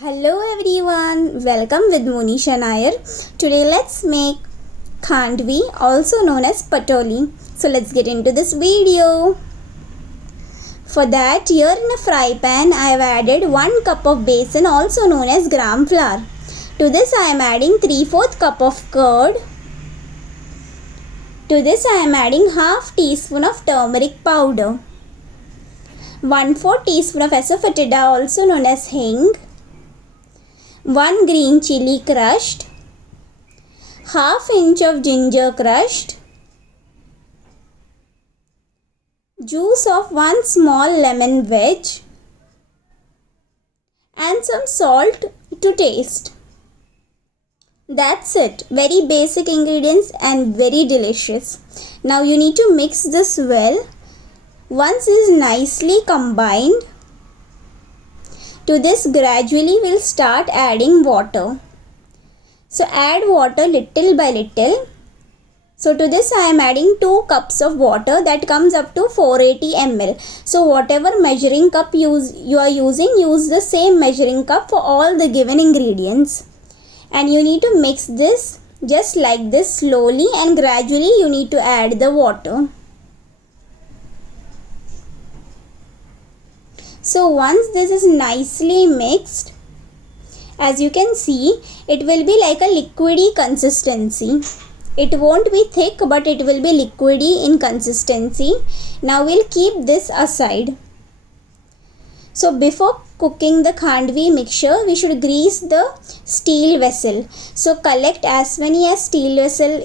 Hello everyone, welcome with Monisha Nair. Today let's make khandvi, also known as patoli. So let's get into this video. For that, here in a fry pan I have added 1 cup of besan, also known as gram flour. To this I am adding 3/4 cup of curd. To this I am adding half teaspoon of turmeric powder, 1/4 teaspoon of asafoetida, also known as hing, 1 green chili crushed, half inch of ginger crushed, juice of 1 small lemon wedge, and some salt to taste. That's it. Very basic ingredients and very delicious. Now you need to mix this well. Once it is nicely combined, to this gradually we'll start adding water. So add water little by little. So to this I am adding 2 cups of water, that comes up to 480 ml. So whatever measuring cup you are using, use the same measuring cup for all the given ingredients. And you need to mix this just like this slowly, and gradually you need to add the water. So once this is nicely mixed, as you can see, it will be like a liquidy consistency. It won't be thick, but it will be liquidy in consistency. Now we'll keep this aside. So before cooking the khandvi mixture, we should grease the steel vessel. So collect as many as steel vessel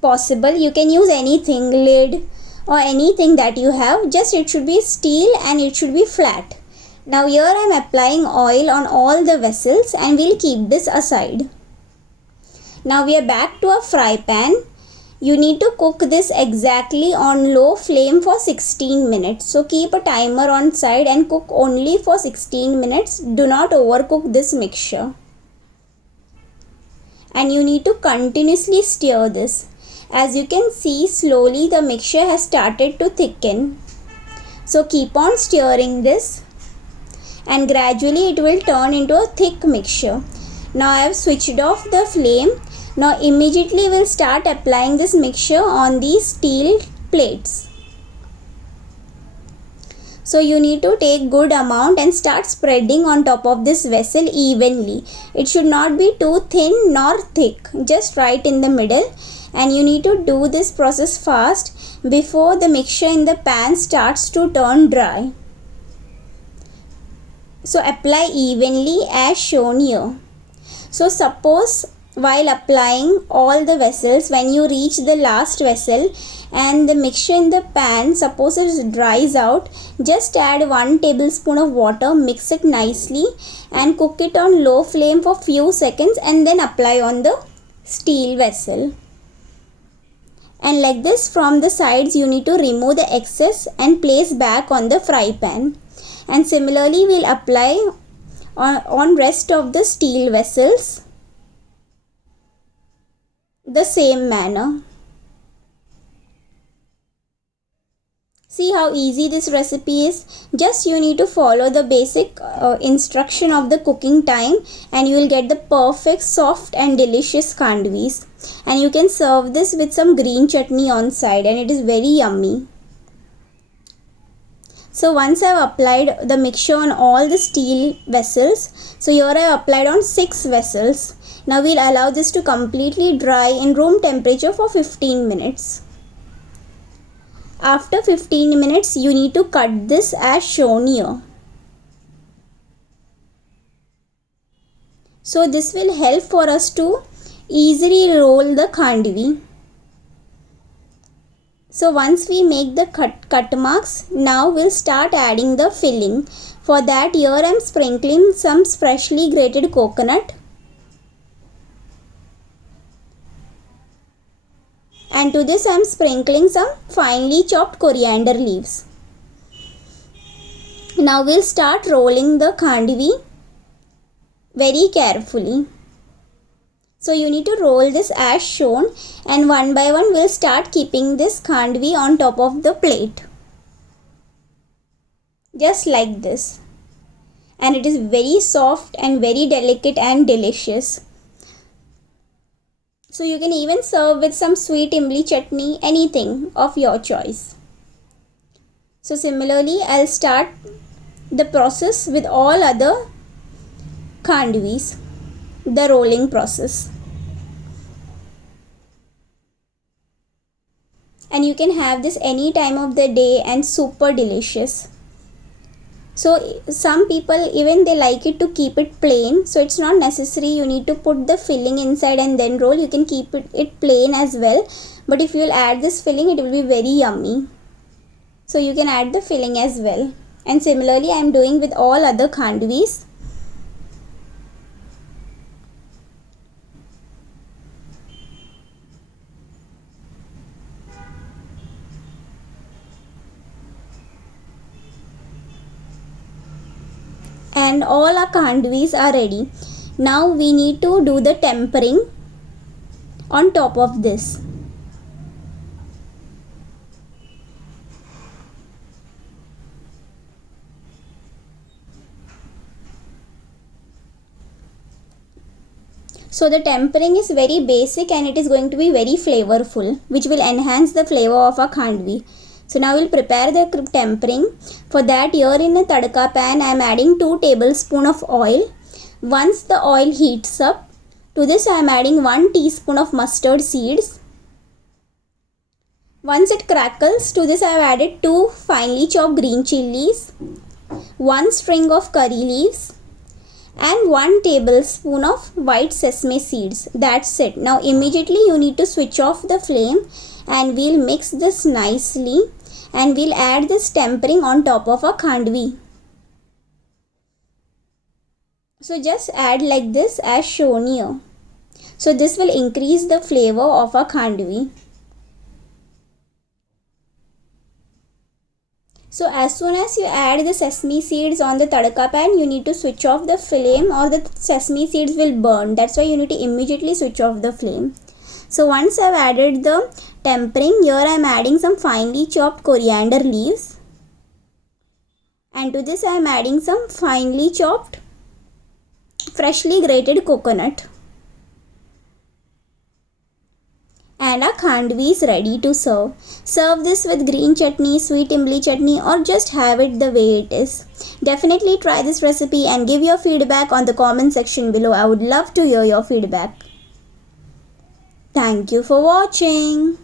possible. You can use anything, lid or anything that you have, just it should be steel and it should be flat. Now here I am applying oil on all the vessels and we'll keep this aside. Now we are back to a fry pan. You need to cook this exactly on low flame for 16 minutes. So keep a timer on side and cook only for 16 minutes. Do not overcook this mixture. And you need to continuously stir this. As you can see, slowly the mixture has started to thicken. So keep on stirring this and gradually it will turn into a thick mixture. Now I have switched off the flame. Now immediately we'll start applying this mixture on these steel plates. So you need to take good amount and start spreading on top of this vessel evenly. It should not be too thin nor thick, just right in the middle. And you need to do this process fast before the mixture in the pan starts to turn dry. So apply evenly as shown here. So suppose while applying all the vessels, when you reach the last vessel and the mixture in the pan, suppose it dries out, just add 1 tablespoon of water, mix it nicely and cook it on low flame for few seconds and then apply on the steel vessel. And like this, from the sides you need to remove the excess and place back on the fry pan. And similarly we'll apply on rest of the steel vessels the same manner. See how easy this recipe is. Just you need to follow the basic instruction of the cooking time and you will get the perfect soft and delicious khandvis. And you can serve this with some green chutney on side and it is very yummy. So once I have applied the mixture on all the steel vessels, so here I have applied on 6 vessels. Now we'll allow this to completely dry in room temperature for 15 minutes. After 15 minutes, you need to cut this as shown here. So this will help for us to easily roll the khandvi. So once we make the cut marks, now we'll start adding the filling. For that, here I am sprinkling some freshly grated coconut. And to this I am sprinkling some finely chopped coriander leaves. Now we'll start rolling the khandvi very carefully. So you need to roll this as shown and one by one we'll start keeping this khandvi on top of the plate. Just like this. and it is very soft and very delicate and delicious. So you can even serve with some sweet imli chutney, anything of your choice. So similarly, I'll start the process with all other khandvis, the rolling process. And you can have this any time of the day and super delicious. So some people even they like it to keep it plain, so it's not necessary you need to put the filling inside and then roll. You can keep it plain as well, but if you'll add this filling it will be very yummy. So you can add the filling as well. And similarly I am doing with all other khandvis. And all our khandvis are ready. Now we need to do the tempering on top of this. So the tempering is very basic and it is going to be very flavorful, which will enhance the flavor of our khandvi. So now we'll prepare the tempering. For that, here in a tadka pan I am adding 2 tablespoons of oil. Once the oil heats up, to this I am adding 1 teaspoon of mustard seeds. Once it crackles, to this I have added 2 finely chopped green chilies, 1 string of curry leaves, and 1 tablespoon of white sesame seeds. That's it. Now immediately you need to switch off the flame and we'll mix this nicely and we'll add this tempering on top of our khandvi. So just add like this as shown here. So this will increase the flavor of our khandvi. So as soon as you add the sesame seeds on the tadka pan, you need to switch off the flame or the sesame seeds will burn. That's why you need to immediately switch off the flame. So once I've added the tempering, here I am adding some finely chopped coriander leaves. And to this I am adding some finely chopped freshly grated coconut. And our khandvi is ready to serve. Serve this with green chutney, sweet imli chutney, or just have it the way it is. Definitely try this recipe and give your feedback on the comment section below. I would love to hear your feedback. Thank you for watching.